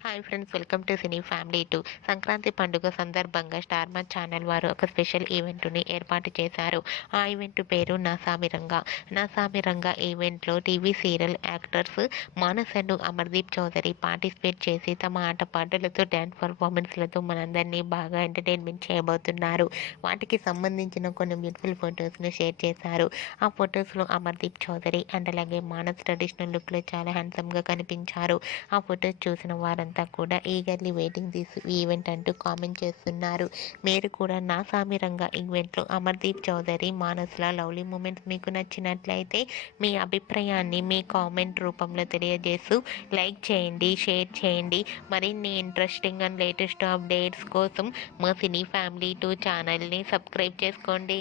Hi friends welcome to cine family two Sankranti పండుగ సందర్భంగా star మా ఛానల్ వారు ఒక స్పెషల్ ఈవెంట్ని ఏర్పాటు చేశారు. ఆ ఈవెంట్ పేరు నా సామిరంగా నా సామిరంగా ఈవెంట్లో TV serial actors Manas and Amardeep Chowdary participate చేసి తమ ఆటపాటలతో డ్యాన్స్ పర్ఫార్మెన్స్లతో మనందరినీ బాగా ఎంటర్టైన్మెంట్ చేయబోతున్నారు. వాటికి సంబంధించిన కొన్ని బ్యూటిఫుల్ ఫొటోస్ను షేర్ చేశారు. ఆ ఫొటోస్లో అమర్దీప్ చౌదరి అండ్ అలాగే మానస్ ట్రెడిషనల్ లుక్లో చాలా హ్యాండ్సమ్గా కనిపించారు. ఆ ఫొటోస్ చూసిన వాళ్ళంతా కూడా ఈగర్లీ వెయిటింగ్ దిస్ ఈవెంట్ అంటూ కామెంట్ చేస్తున్నారు. మీరు కూడా నా సామిరంగా ఈవెంట్లో అమర్దీప్ చౌదరి మానస్ల లవ్లీ మూమెంట్స్ మీకు నచ్చినట్లయితే మీ అభిప్రాయాన్ని మీ కామెంట్ రూపంలో తెలియజేస్తూ లైక్ చేయండి షేర్ చేయండి. మరిన్ని ఇంట్రెస్టింగ్ అండ్ లేటెస్ట్ అప్డేట్స్ కోసం మా సినీ ఫ్యామిలీ టూ ఛానల్ని సబ్స్క్రైబ్ చేసుకోండి.